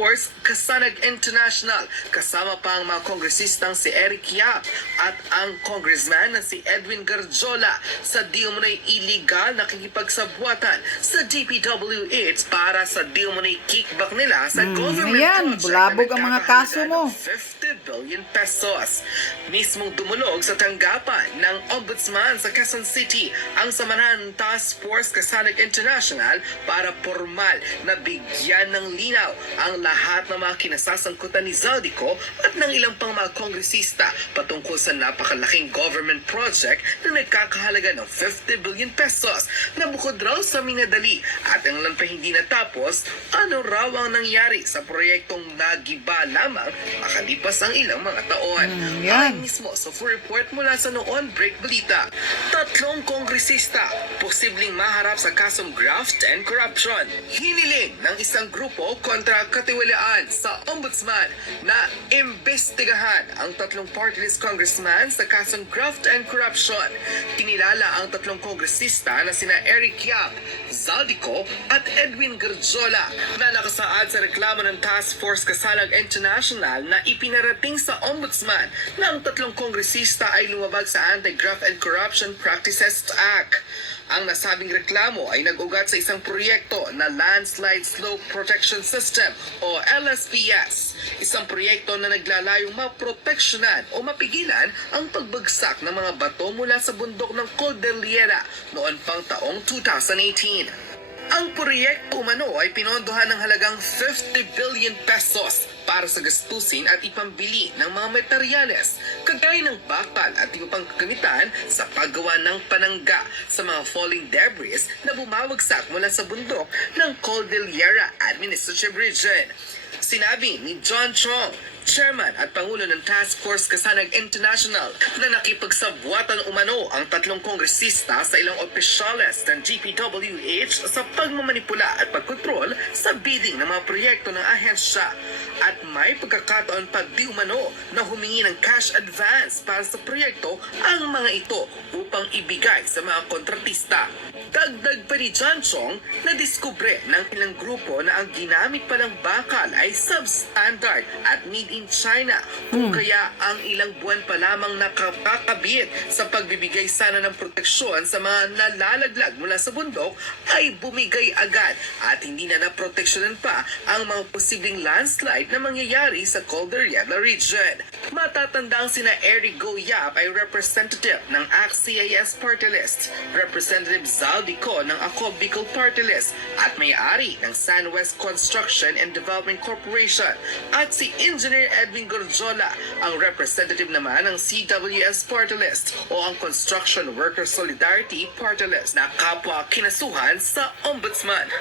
Force Kasanag International kasama pa ang mga kongresistang si Eric Yap at ang congressman na si Edwin Garjola sa di umunay illegal na kikipagsabwatan sa DPWH para sa di umunay kickback nila sa government Ayan, project bulabog na ang mga nagkakahalaga kaso mo. ng 50 billion pesos. Mismong dumulog sa tanggapan ng Ombudsman sa Quezon City ang Samahan Task Force Kasanag International para formal na bigyan ng linaw ang lahat ng mga kinasasangkutan ni Zaldico at ng ilang pang mga kongresista patungkol sa napakalaking government project na nagkakahalaga ng 50 billion pesos na bukod raw sa minadali at ang lang pa hindi natapos, ano raw ang nangyari sa proyektong nagiba lamang makalipas ang ilang mga taon. yan. Ayon mismo sa full report mula sa Noon Break Balita, 3 kongresista posibleng maharap sa kasong graft and corruption. Hiniling ng isang grupo kontra katiwalaan sa ombudsman na imbestigahan ang 3 party list congressman sa kasong graft and corruption. Kinilala ang 3 kongresista na sina Eric Yap, Zaldico at Edwin Garjola na nakasaad sa reklamo ng Task Force Kasanag International na ipinarating sa ombudsman na ang 3 kongresista ay lumabag sa Anti-Graft and Corruption Practices Act. Ang nasabing reklamo ay nag-ugat sa isang proyekto na Landslide Slope Protection System o LSPS. Isang proyekto na naglalayong maproteksyonan o mapigilan ang pagbagsak ng mga bato mula sa bundok ng Cordillera noon pang taong 2018. Ang proyekto umano ay pinondohan ng halagang 50 billion pesos para sa gastusin at ipambili ng mga materyales kagaya ng bakal at iba pang kagamitan sa paggawa ng panangga sa mga falling debris na bumawagsak mula sa bundok ng Cordillera Administrative Region. Sinabi ni John Chong, Chairman at Pangulo ng Task Force Kasanag International, na nakipagsabwatan umano ang 3 kongresista sa ilang opisyales ng DPWH sa pagmamanipula at pagkontrol sa bidding ng mga proyekto ng ahensya. At may pagkakataon pa di umano na humingi ng cash advance para sa proyekto ang mga ito upang ibigay sa mga kontratista. Dagdag pa ni John Chong na diskubre ng ilang grupo na ang ginamit palang bakal ay substandard at made in China kung kaya ang ilang buwan pa lamang nakakabit sa pagbibigay sana ng proteksyon sa mga nalalaglag mula sa bundok ay bumigay agad at hindi na naproteksyonan pa ang mga posibleng landslide na mangyayari sa Cordillera region. Matatandang sina Eric Goyap ay representative ng ACT-CIS Party List, Representative Zaldico ng Ako Bicol Party List at may-ari ng SunWest Construction and Development Corporation at si Engineer Edwin Garjola, ang representative naman ng CWS Party List o ang Construction Worker Solidarity Party List na kapwa kinasuhan sa Ombudsman.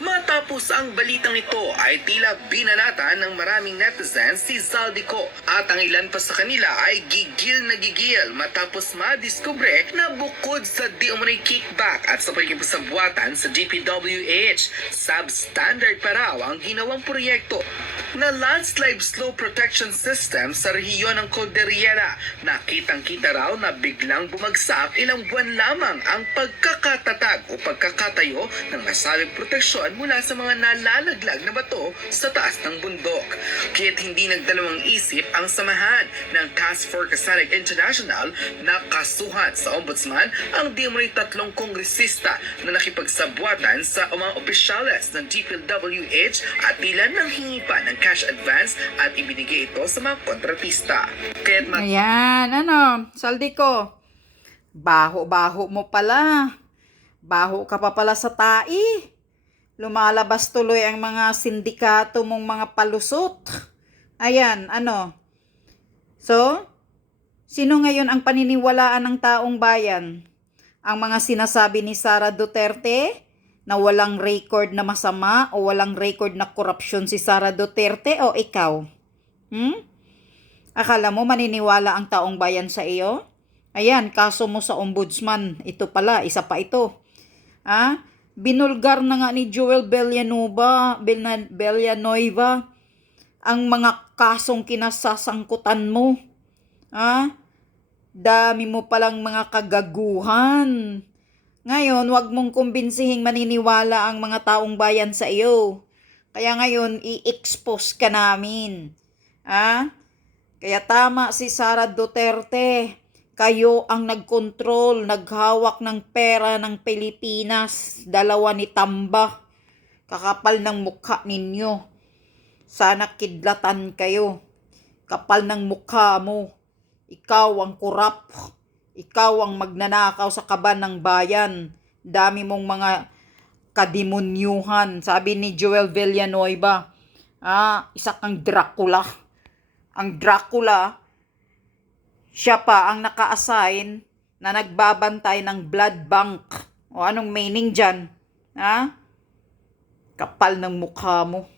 Matapos ang balitang ito ay tila binanatan ng maraming netizens si Zaldico at ang ilan pa sa kanila ay gigil na gigil matapos madiskubre na bukod sa di umunay kickback at sa pagkipagsabuatan sa DPWH, substandard pa raw ang ginawang proyekto na landslide slope protection system sa rehiyon ng Cordillera. Nakitang-kita raw na biglang bumagsak ilang buwan lamang ang pagkakatatag o pagkakatayo ng nasabing proteksyon mula sa mga nalalaglag na bato sa taas ng bundok. Kaya't hindi nagdalawang isip ang samahan ng Task Force Kasanag International na kasuhan sa Ombudsman ang di umano'y 3 kongresista na nakipagsabwatan sa mga opisyales ng DPWH at tila nang hingi pa ng cash advance at ibinigay ito sa mga kontratista. Ayan, Zaldico, baho-baho mo pala. Baho ka pa pala sa tai. Lumalabas tuloy ang mga sindikato mong mga palusot. Ayan, So, sino ngayon ang paniniwalaan ng taong bayan? Ang mga sinasabi ni Sara Duterte na walang record na masama o walang record na korupsyon si Sara Duterte o ikaw? Akala mo maniniwala ang taong bayan sa iyo? Ayan, kaso mo sa ombudsman. Ito pala, isa pa ito. Binulgar na nga ni Joel Villanueva ang mga kasong kinasasangkutan mo. Dami mo palang mga kagaguhan. Ngayon, wag mong kumbensihing maniniwala ang mga taong bayan sa iyo. Kaya ngayon, i-expose ka namin. Ha? Kaya tama si Sara Duterte. Kayo ang nagkontrol, naghawak ng pera ng Pilipinas. Dalawa ni Tamba. Kakapal ng mukha ninyo. Sana kidlatan kayo. Kapal ng mukha mo. Ikaw ang kurap. Ikaw ang magnanakaw sa kaban ng bayan. Dami mong mga kademonyuhan. Sabi ni Joel Villanueva, isa kang Dracula. Ang Dracula, siya pa ang naka-assign na nagbabantay ng blood bank. O anong meaning dyan? Kapal ng mukha mo.